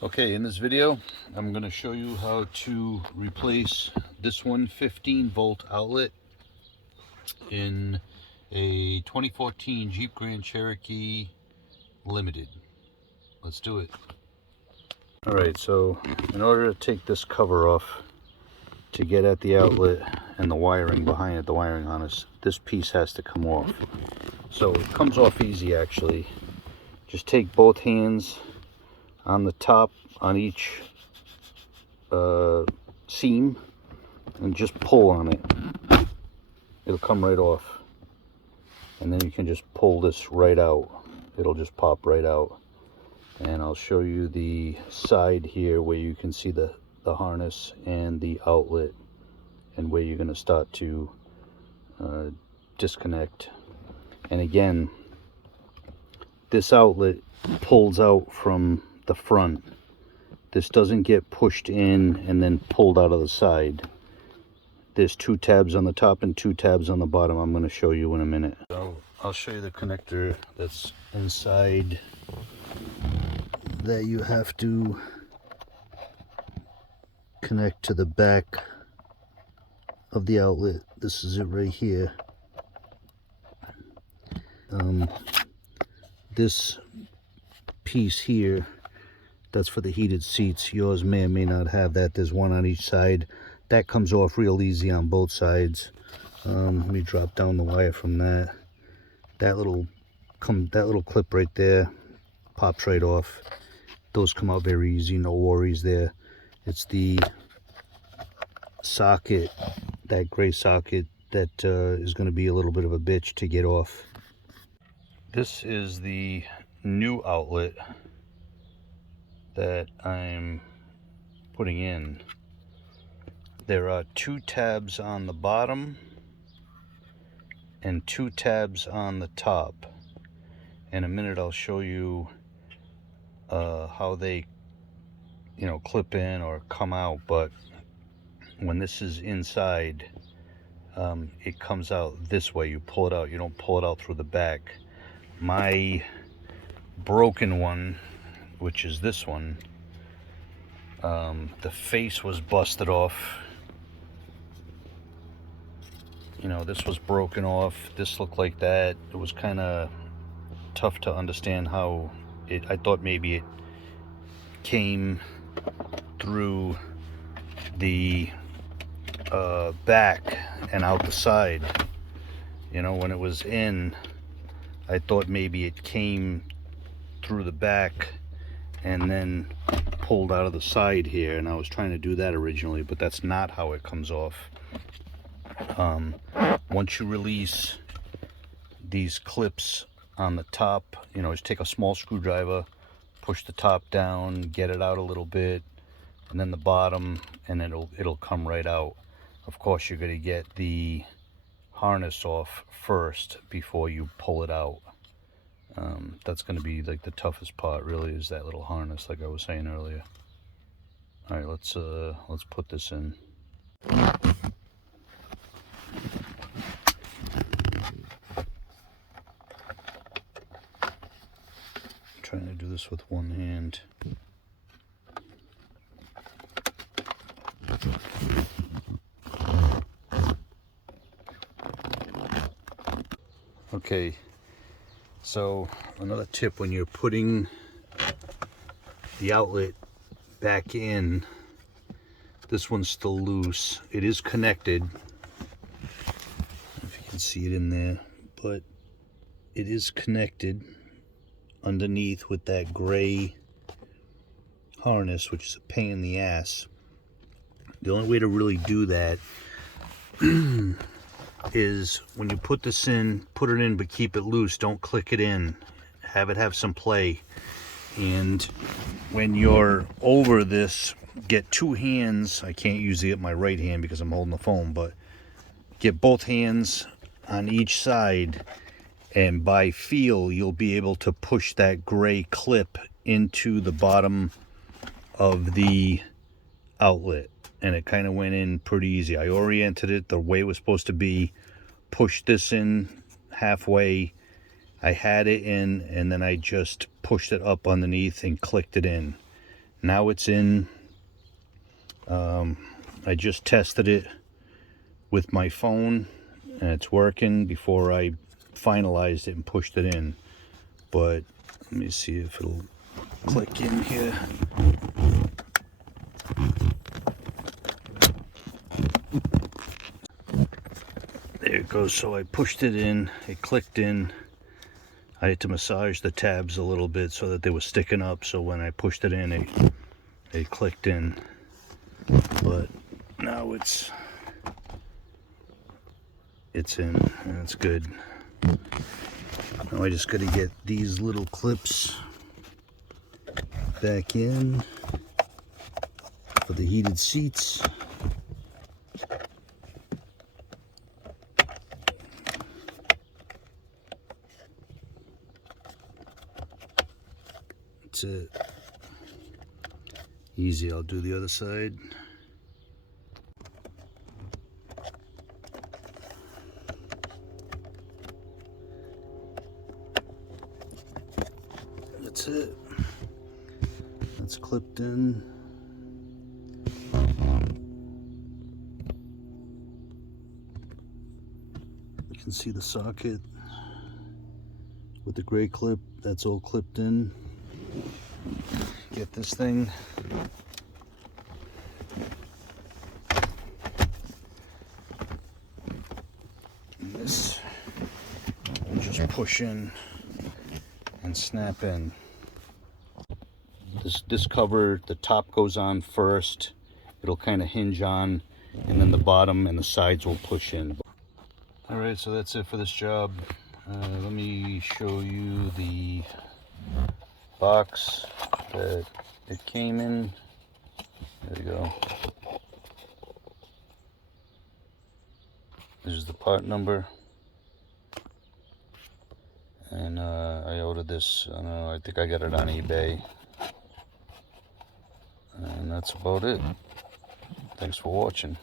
Okay, in this video, I'm going to show you how to replace this 15-volt outlet in a 2014 Jeep Grand Cherokee Limited. Let's do it. Alright, so in order to take this cover off to get at the outlet and the wiring behind it, the wiring harness, this piece has to come off. So it comes off easy actually. Just take both hands on the top on each seam and just pull on it. It'll come right off, and then you can just pull this right out. It'll just pop right out. And I'll show you the side here where you can see the harness and the outlet and where you're going to start to disconnect. And again, this outlet pulls out from the front. This doesn't get pushed in and then pulled out of the side. There's 2 tabs on the top and 2 tabs on the bottom. I'm going to show you in a minute. So I'll show you the connector that's inside that you have to connect to the back of the outlet. This is it right here. This piece here, that's for the heated seats. Yours may or may not have that. There's one on each side. That comes off real easy on both sides. Let me drop down the wire from that. That little clip right there pops right off. Those come out very easy, no worries there. It's the socket, that gray socket, that is going to be a little bit of a bitch to get off. This is the new outlet that I'm putting in. There are 2 tabs on the bottom and 2 tabs on the top. In a minute I'll show you how they clip in or come out, but when this is inside, it comes out this way. You pull it out, you don't pull it out through the back. My broken one, which is this one, the face was busted off. This was broken off. This looked like that. It was kind of tough to understand how I thought maybe it came through the back and out the side. When it was in, I thought maybe it came through the back and then pulled out of the side here, and I was trying to do that originally, but that's not how it comes off. Once you release these clips on the top, just take a small screwdriver, push the top down, get it out a little bit, and then the bottom, and it'll come right out. Of course, you're going to get the harness off first before you pull it out. That's going to be like the toughest part, really, is that little harness, like I was saying earlier. All right, let's put this in. I'm trying to do this with one hand. Okay, so another tip when you're putting the outlet back in, this one's still loose. It is connected. I don't know if you can see it in there, but it is connected underneath with that gray harness, which is a pain in the ass. The only way to really do that is when you put this in, put it in, but keep it loose. Don't click it in. Have it have some play. And when you're over this, get 2 hands. I can't use my right hand because I'm holding the phone, but get both hands on each side, and by feel, you'll be able to push that gray clip into the bottom of the outlet. And it kind of went in pretty easy. I oriented it the way it was supposed to be, pushed this in halfway, I had it in, and then I just pushed it up underneath and clicked it in. Now it's in. I just tested it with my phone and it's working before I finalized it and pushed it in. But let me see if it'll click in here. There it goes. So I pushed it in, it clicked in. I had to massage the tabs a little bit so that they were sticking up, so when I pushed it in, it clicked in. But now it's in, and it's good. Now I just got to get these little clips back in for the heated seats. That's it. Easy. I'll do the other side. That's it. That's clipped in. You can see the socket with the gray clip. That's all clipped in. Get this thing. And this will just push in and snap in. This cover, the top goes on first. It'll kind of hinge on, and then the bottom and the sides will push in. All right, so that's it for this job. Let me show you the box that it came in. There you go. This is the part number. And I ordered this, I don't know, I think I got it on eBay. And that's about it. Thanks for watching.